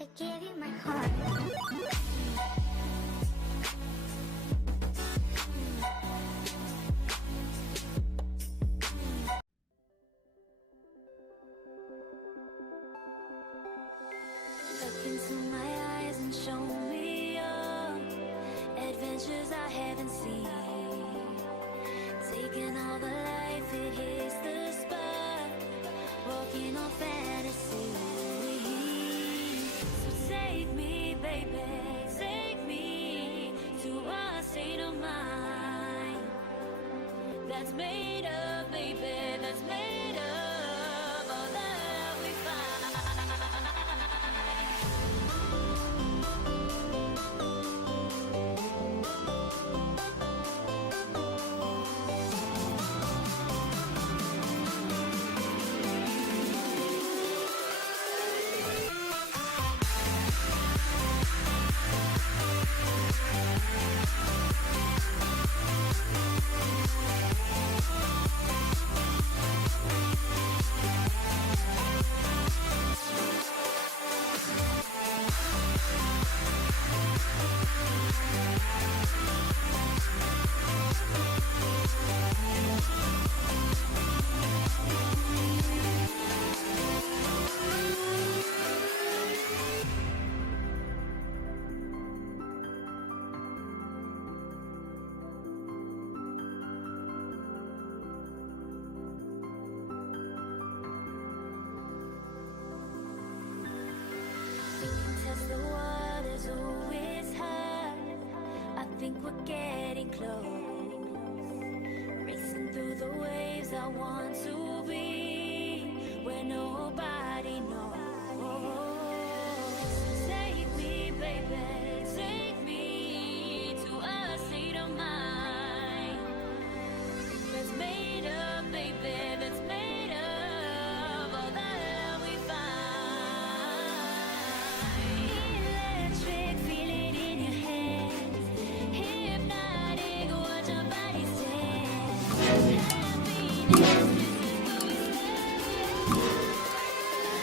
I gave you my heart. Look into my eyes and show me your adventures I haven't seen. Taking all the life, it hits the spot. Walking on fantasy. So take me, baby, take me to a state of mind that's made of, baby, that's made of all that we find. Test the waters, oh, it's hot. I think we're getting close. Racing through the waves, I want to be where nobody knows.